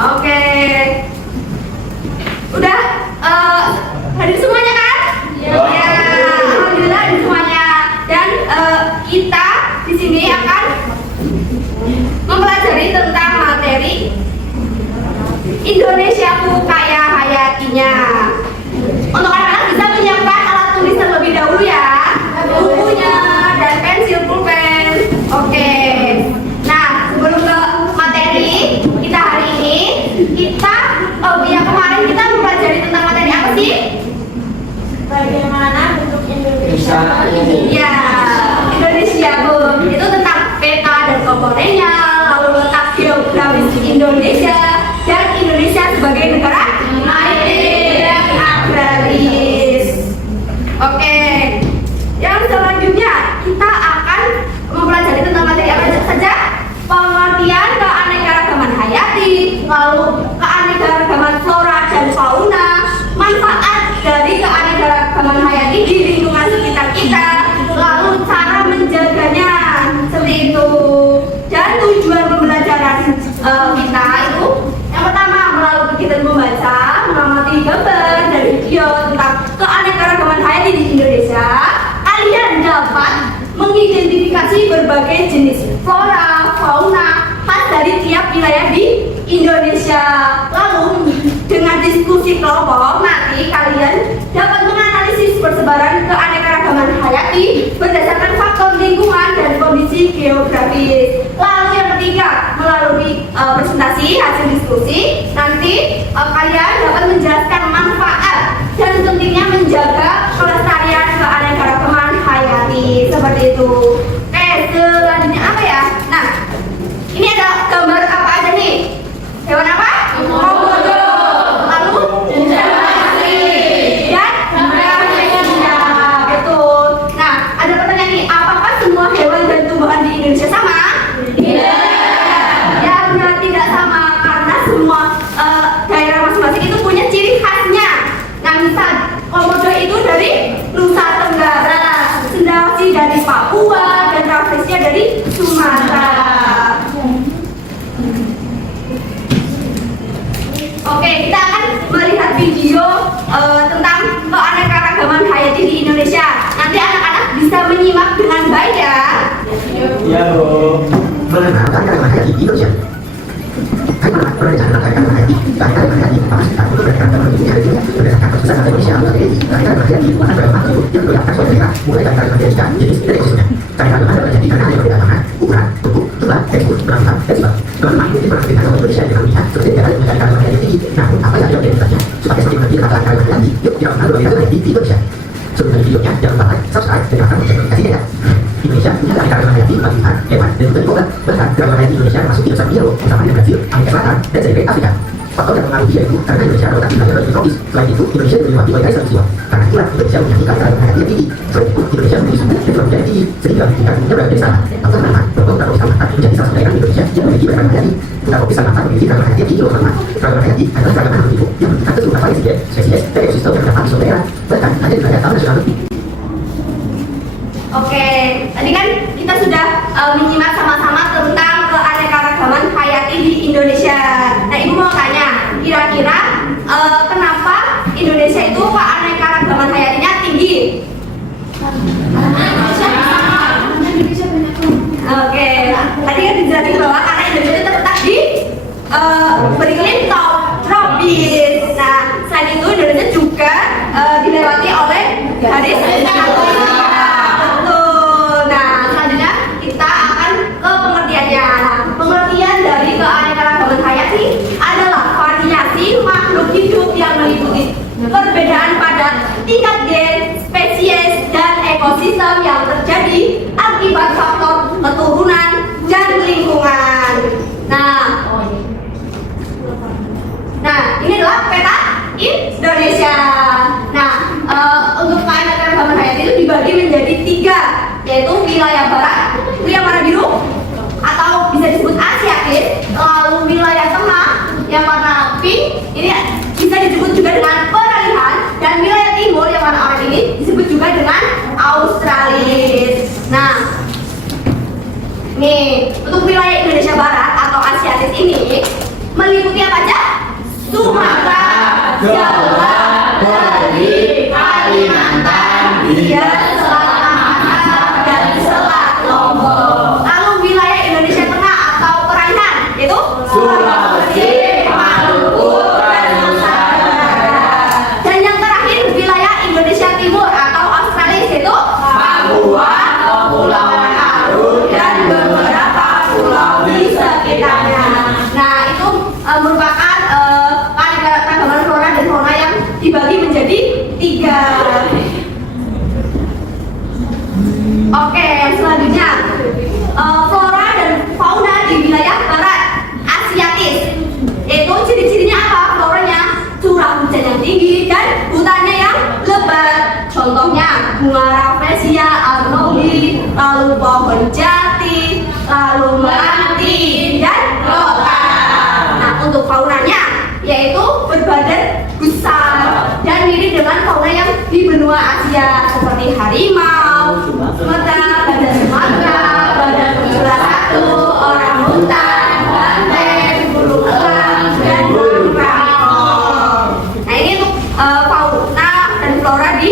Oke. Udah hadir semuanya kan? Ya. Alhamdulillah hadir semuanya. Dan kita di sini akan mempelajari tentang materi Indonesiaku Kaya Hayatinya. Untuk anak-anak bisa menyiapkan alat tulis terlebih dahulu ya, bukunya dan pensil pulpen. Oke. Nah, sebelum ke materi kita hari ini, kemarin kita mempelajari tentang materi apa sih? Bagaimana bentuk Indonesia? Ya, Indonesia Bu. Itu tentang peta dan komponennya, lalu letak geografis Indonesia dan Indonesia sebagai negara maritim dan agraris. Oke. Yang selanjutnya kita akan mempelajari tentang materi apa saja? Pengertian keanekaragaman hayati, lalu keanekaragaman flora dan fauna, manfaat dari keanekaragaman hayati di lingkungan sekitar kita, lalu cara menjaganya, seperti itu. Dan tujuan pembelajaran kita itu yang pertama melalui kegiatan membaca, mengamati gambar dan video tentang keanekaragaman hayati di Indonesia. Kalian dapat mengidentifikasi berbagai jenis flora, fauna khas dari tiap wilayah di Indonesia. Lalu dengan diskusi kelompok nanti kalian dapat menganalisis persebaran keanekaragaman hayati berdasarkan faktor lingkungan dan kondisi geografis. Lalu yang ketiga melalui presentasi hasil diskusi nanti kalian dapat menjelaskan manfaat dan pentingnya menjaga kelestarian keanekaragaman hayati, seperti itu. Oke, selanjutnya apa ya? Nah, ini ada gambar apa aja nih? Hewan apa? Komodo. Lalu betul. Nah, ada pertanyaan nih, apakah semua hewan dan tumbuhan di Indonesia sama? Tidak. Ya, benar, tidak sama karena semua daerah masing-masing itu punya ciri khasnya. Nah, misal komodo itu dari Nusa Tenggara, Sulawesi dari Papua, dan Rafflesia dari Sumatera. Oke, kita akan melihat video tentang keanekaragaman hayati di Indonesia. Nanti anak-anak bisa menyimak dengan baik ya. Iya, Bu. Mengenal keanekaragaman hayati di Indonesia. Hai anak, perencanaan keanekaragaman hayati. Keanekaragaman hayati apa sih? Untuk keanekaragaman hayati hari ini berdasarkan perpustakaan bahasa Indonesia mengenai keanekaragaman hayati ada beberapa makhluk yang berdasarkan suatu daerah, mulai dari keanekaragaman genetika, jenis, dan ekosistemnya. Keanekaragaman hayati terjadi karena ada perbedaan warna, ukuran, bentuk, jumlah, tekstur, bentuk, dan sifat. Kelemahan mungkin beraktivitas di Indonesia yang kami lihat seperti negara dengan keanekaragaman hayati tinggi. Namun apa yang ada identitasnya? Supaya semakin mengerti tentang keanekaragaman hayati, yuk kita mengenal beberapa hayati di Indonesia. Sebelum dari videonya, jangan lupa like, subscribe, dan aktifkan lonceng notifikasinya ya. Indonesia punya keanekaragaman hayati bagi Tuhan, hewan, dan juga kota. Bahkan keragaman hayati Indonesia termasuk di Nusa Tenggara, bersama dengan Brazil, Amerika Selatan, dan Senegal, Afrika. Faktor yang mengaruhi yaitu karena Indonesia terletak di wilayah beriklim tropis. Selain itu, Indonesia juga dilewati oleh garis istiwa. Karena itulah Indonesia memiliki keanekaragaman hayati yang tinggi. Selain itu, Indonesia memiliki suku dan juga budaya tinggi, sehingga tingkat dunia berada di sana. Faktor kelima, Pulau Kalimantan menjadi salah satu daerah di Indonesia yang memiliki keanekaragaman hayati. Pulau Kalimantan memiliki keanekaragaman hayati yang tinggi. Keanekaragaman hayati adalah keragaman makhluk hidup yang menunjukkan keseluruhan variasi spesies dan ekosistem yang terdapat di suatu daerah. Bahkan ada di wilayah taman nasional lebih. Oke, tadi kan kita sudah menyimak sama-sama tentang keanekaragaman hayati di Indonesia. Nah, Ibu mau tanya, kira-kira kenapa Indonesia itu keanekaragaman hayatinya tinggi? Oke, tadi kan dijelasin bahwa karena Indonesia itu terletak di beriklim tropis. Nah, selain itu Indonesia juga dilewati oleh garis khatulistiwa. Pengertian dari keanekaragaman hayati adalah variasi makhluk hidup yang meliputi perbedaan pada tingkat gen, spesies, dan ekosistem yang terjadi akibat faktor keturunan dan lingkungan. Nah, ini adalah peta Indonesia. Nah, untuk keanekaragaman hayati itu dibagi menjadi 3, yaitu wilayah barat, itu yang warna biru, atau bisa disebut Asiatis, lalu wilayah tengah yang warna pink, ini bisa disebut juga dengan peralihan, dan wilayah timur yang warna oranye ini disebut juga dengan Australis. Nah, nih untuk wilayah Indonesia Barat atau Asiatis ini meliputi apa aja? Sumatera, Jawa, Bali, Kalimantan, hingga Selatan Makassar dan Selat Lombok. Lalu wilayah Indonesia Tengah atau perairan itu Sulawesi, Maluku, dan Nusa Tenggara. Dan yang terakhir wilayah Indonesia Timur atau Australia yaitu Papua, Kepulauan Aru, dan beberapa pulau di sekitarnya. Nah, itu merupakan kategori flora dan fauna yang dibagi menjadi 3. Oke, yang selanjutnya flora dan fauna di wilayah barat Asiatis. Itu ciri-cirinya apa? Floranya curah hujan yang tinggi dan hutannya yang lebat. Contohnya bunga rafflesia, arnoldi, lalu pohon jati, lalu meranti dan rotan. Nah, untuk faunanya yaitu berbadan besar dan mirip dengan fauna yang di benua Asia seperti harimau, Sumatera, badak Sumatera, badak bercula satu, orangutan, banteng, burung elang, dan burung rakong. Nah, ini untuk fauna dan flora di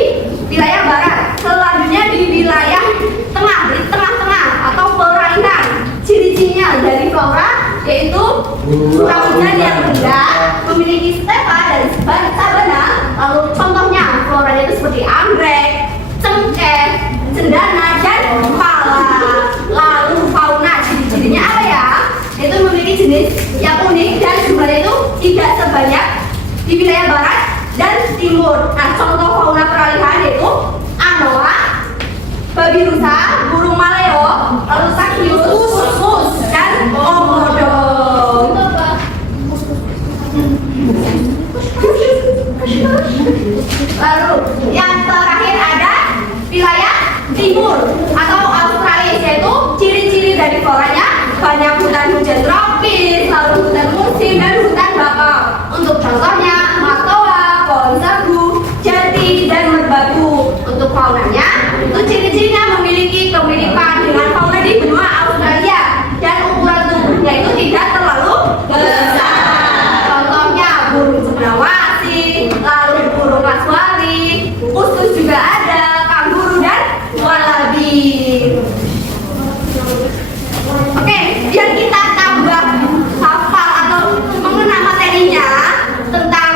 wilayah barat. Selanjutnya di wilayah tengah, di tengah-tengah atau perairan. Ciri-cirinya dari flora yaitu curah hujan yang rendah, memiliki stepa dan sabana. Lalu contohnya floranya itu seperti anggrek, cengkeh, cendana, dan pala. Lalu fauna ciri-cirinya apa ya? Itu memiliki jenis yang unik dan jumlahnya itu tidak sebanyak di wilayah barat dan timur. Nah, contoh fauna peralihan yaitu anoa, babi rusa, burung maleo, lalu sakius, mus, dan komodo. Lalu yang terakhir ada wilayah timur atau Australia, yaitu ciri-ciri dari floranya banyak hutan hujan tropis, lalu hutan musim dan hutan bakau. Untuk contohnya matoa, pohon sagu, jati, dan merbabu. Untuk faunanya itu ciri-cirinya memiliki kemiripan dengan fauna di benua Australia dan ukuran tubuhnya itu tidak terlalu besar. Contohnya burung cendrawasih, lalu burung kasuari, usus juga ada, kanguru dan walabi. Oke, biar kita tambah hafal atau mengenal materinya tentang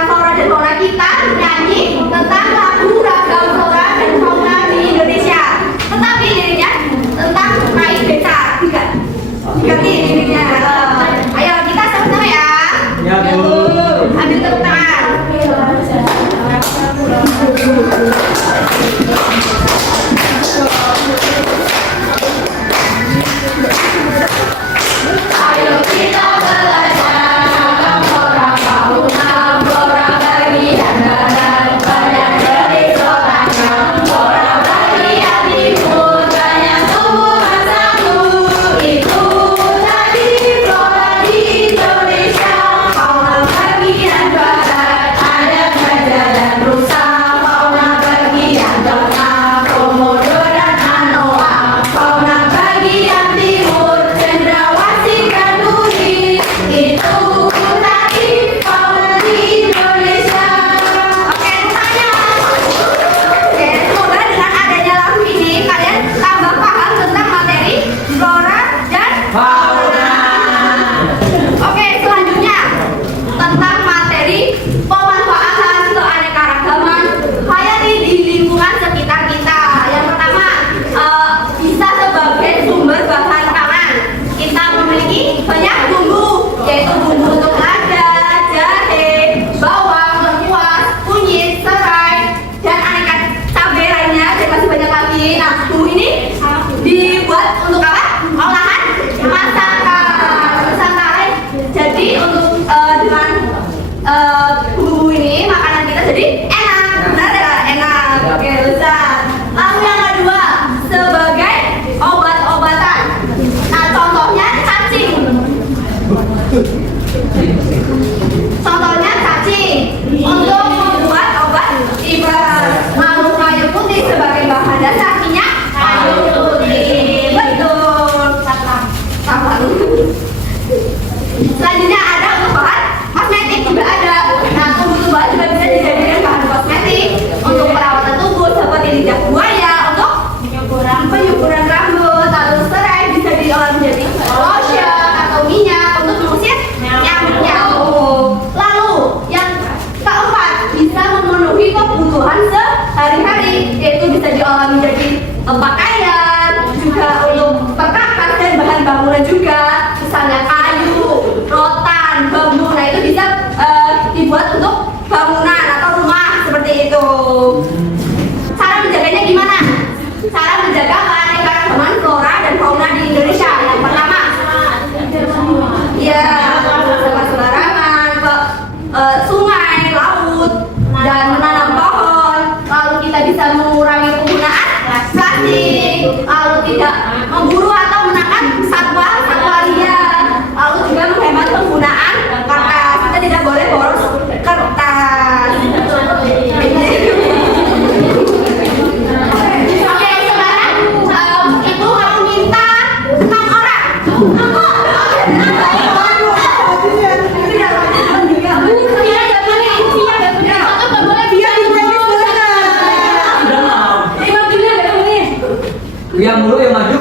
Yang mulu yang maju.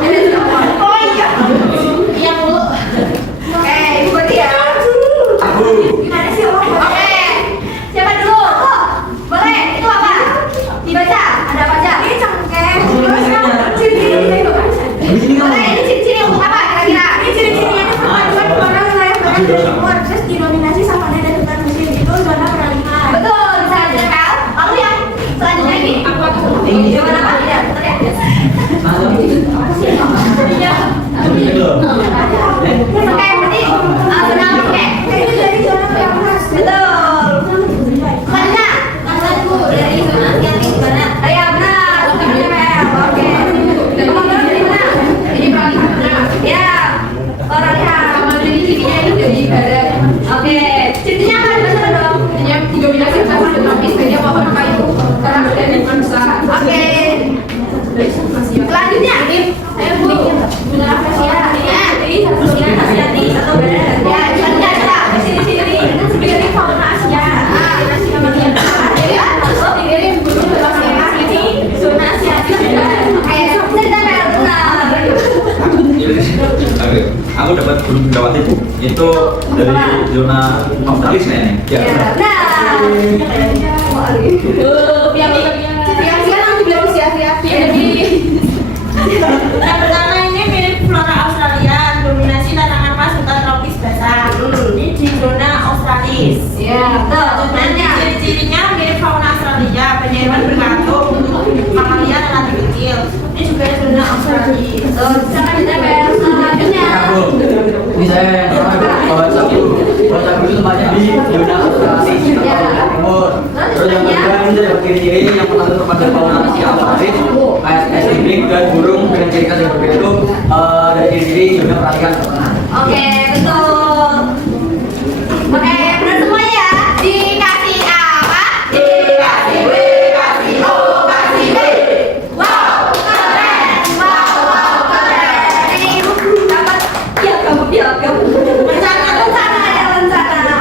Oh iya. Yang mulu. Oke, ibu berarti ya. Aku. Gimana sih? Oke. Siapa dulu? Boleh. Itu apa? Dibaca. Ada apa aja? Ini cengkeh. Terus ciri-ciri itu. Boleh. Ini ciri-ciri untuk apa kira-kira? Ini ciri-cirinya itu perpaduan orang wilayah barat dan timur. Terus didominasi sama dan hutan musim itu zona peralihan. Betul. Bisa dijelaskan. Lalu yang selanjutnya ini. Apa? Gimana Pak? Iya. Betul ya? Iya. Oke, berarti zona oke. Ini dari zona peralihan. Betul. Selanjutnya, Bu, dari zona Asiatik mana? Ya benar. Oke. Kamu dari mana? Ini peralihan. Ya. Peralihan. Sama dari cirinya itu dari barat. Oke. Cirinya apa? Jelaskan dong. Yang didominasi sama tropis, beda pohon kayu. Karena beda dengan usaha. Oke. Selanjutnya, ayo Bu. Asiatik atau barat. Ya, selanjutnya adalah ciri-ciri dari fauna Asia. Zona Asiatik. Oke, kita benar. Aku dapat burung gawat itu dari zona Australis kayaknya. Ya, benar. Yang nanti bilang Yang pertama ini mirip flora Australia, dominasi tanaman khas hutan tropis basah. Ini di zona Australis. Ya, betul. Nanti ciri-cirinya mirip fauna Australia, penyerapan berkantung, mamalia relatif kecil. Ini juga zona Australis. Betul. Silakan ditempel selanjutnya. Ini saya bawa sapu. Bawa sapu itu tempatnya di zona Australis timur. Terus yang kedua ini ada ciri-ciri yang pertama terpadu fauna Asia Australis, kayak spring dan burung dengan ciri khas yang berbeda itu dari ciri-ciri zona perhatian. Oke, betul. Oke, benar semuanya ya. Dikasih apa? Dikasih W, kasih O, kasih B. Wow, keren. Wow, keren. Ini dapat piagam. Rencana ya, rencana.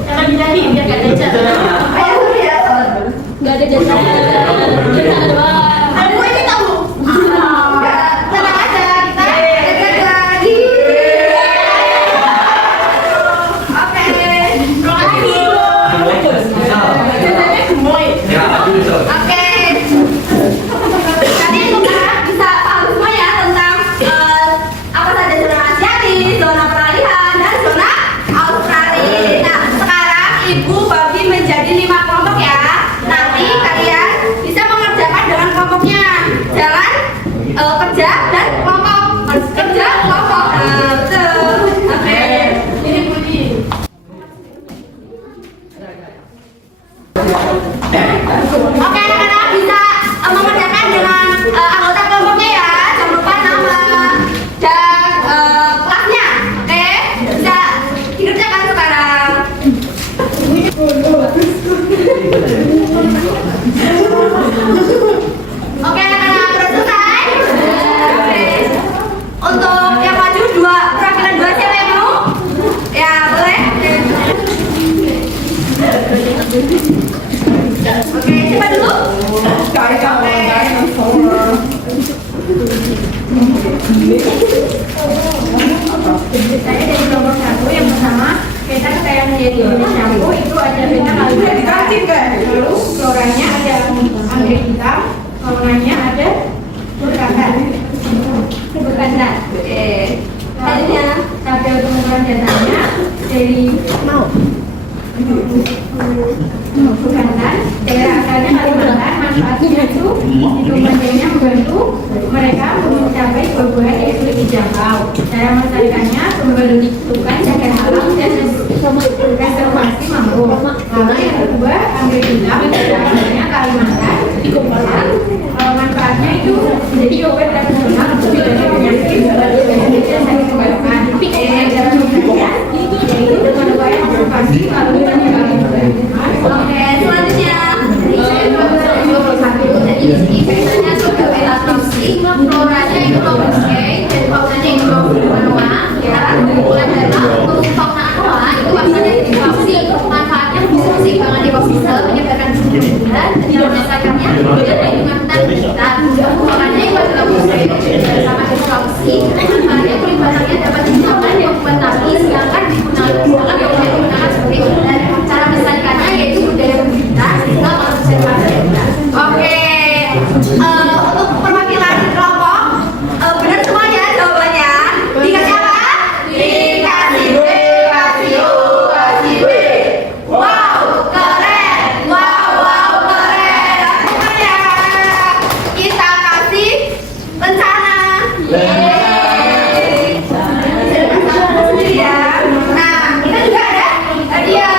Jangan dijadi, biar gak ada jalan. Ayo ya. Gak ada jalan. Jalan doang. Aku ini tahu. Tenang aja, kita dekat lagi. Oke. Jalannya gemoy. Ya, betul. Oke. Tadi kita bisa tahu semua ya tentang apa saja zona Asiatik, zona peralihan, dan zona Australis. Nah, sekarang Ibu bagi menjadi 5 kelompok ya. Nanti kalian bisa mengerjakan dengan kelompoknya. Jangan kerja dan kelompok. Kerja kelompok. Nah, betul. Oke. Ini bunyi. Oke, anak-anak bisa mengerjakan dengan anggota kelompoknya ya. Jangan lupa nama dan kelasnya. Oke, bisa dikerjakan sekarang. Oke, anak-anak sudah selesai. Oke. Untuk yang maju perwakilan dua siapa yang mau? Ya, boleh. Oke, siapa dulu? Saya dari kelompok 1 yang pertama kita kekayaan menjadi Indonesia itu ada bintang lalu lalu floranya ada anggrek hitam, faunanya ada bekantan. Oke, selanjutnya tabel pengumpulan datanya dari bekantan daerah asalnya Kalimantan, manfaatnya itu hidup mandirinya membantu mereka mencapai buah-buahan yang sulit dijangkau. Cara melestarikannya sumber lingkungan, cagar alam dan konservasi mampu. Lalu yang kedua anggrek hitam daerahnya Kalimantan, manfaatnya itu menjadi obat tradisional untuk berbagai penyakit sebagai dan sakit tenggorokan. Yaitu dengan upaya konservasi melalui penyebaran. Oke, selanjutnya jadi kaitannya floranya itu nomor dan faunanya itu benua ya. Mulai dari fauna anoa itu asalnya dari manfaatnya untuk keseimbangan ekosistem, menyebarkan dan menyelesaikannya dengan lingkungan kita. Makanya yang pada sama instruksi, makanya peribadahnya dapat digunakan dokumen tapi sedangkan digunakan sebagai dan cara menyelesaikannya yaitu budaya kita sehingga manusia. Oke, untuk perwakilan kelompok benar semuanya jawabannya. Dikasih apa? Dikasih B, kasih U, kasih W. Wow, keren. Wow, keren. Semuanya kita kasih rencana. Yeay. Sendiri ya. Nah, kita juga ada hadiah.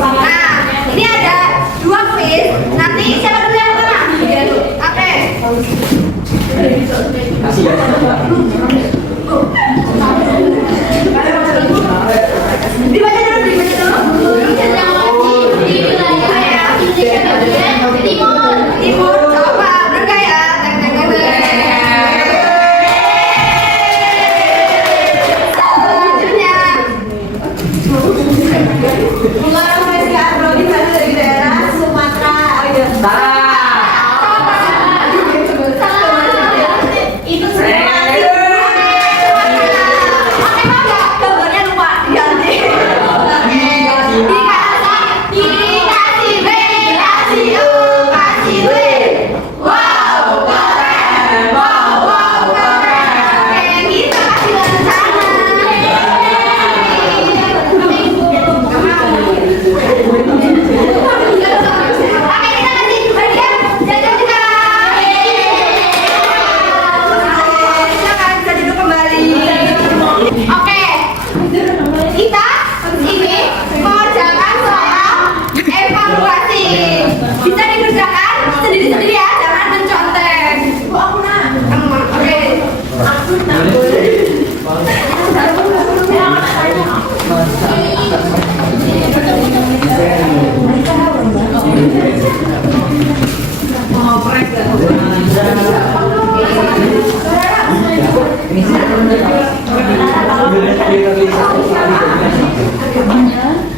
Nah, ini ada dua quiz. Nanti siapa dulu yang pertama? Oke. Kasih ya. Dibaca dulu. Di wilayah ya. Timur. Coba bener nggak ya? Selanjutnya. Mulai Messi Arbrodi berasal dari daerah Sumatera. Itu Sumatera. Oke, gambarnya lupa diganti. Dikasih B, kasih U, kasih W. Wow, keren. Wow, keren. Oke, kita kasih rencana. Oke, kita kasih hadiah jajan juga. Silakan bisa duduk kembali. Oke, kita ini mengerjakan soal evaluasi. Bisa dikerjakan sendiri-sendiri ya, jangan mencontek. Oke.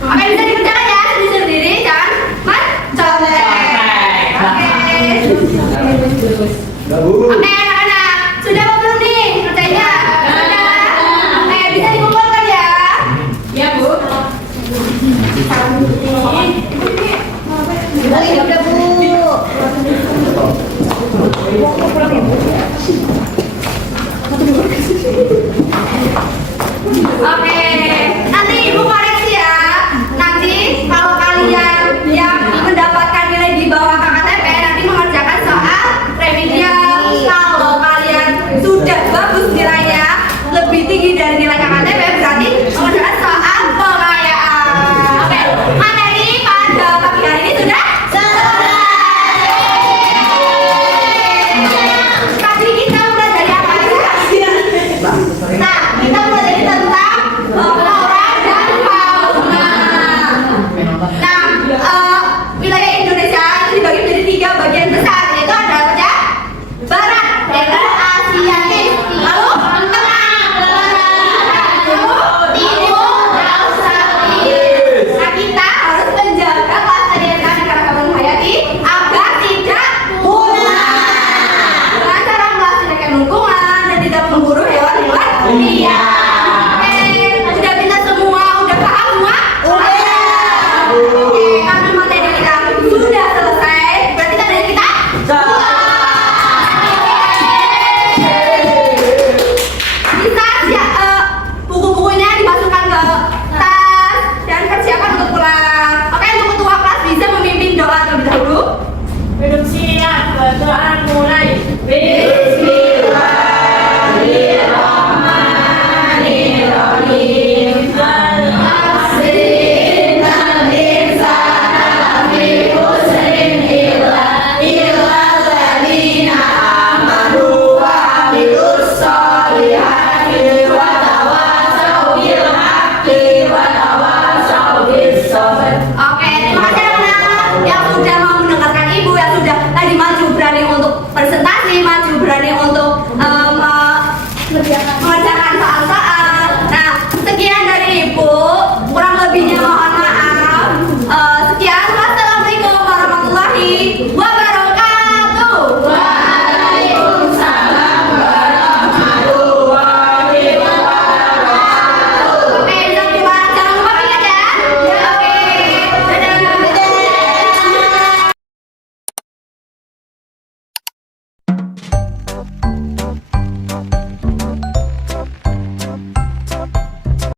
Oke, bisa dikerjakan ya sendiri-sendiri, jangan mencontek. Oke, anak-anak, sudah apa belum nih kerjanya? Oke, bisa dikumpulkan ya. Ya, Bu. Udah, Bu. Oke, nanti Ibu koreksi ya. Nanti kalau kalian yang mendapatkan nilai di bawah KKTP nanti mengerjakan soal remedial. Kalau kalian sudah bagus nilainya lebih tinggi dari nilai KKTP berarti mengerjakan soal pengayaan. Oke, materi pada pagi hari ini sudah selesai. Tadi kita belajar apa aja? Nah, kita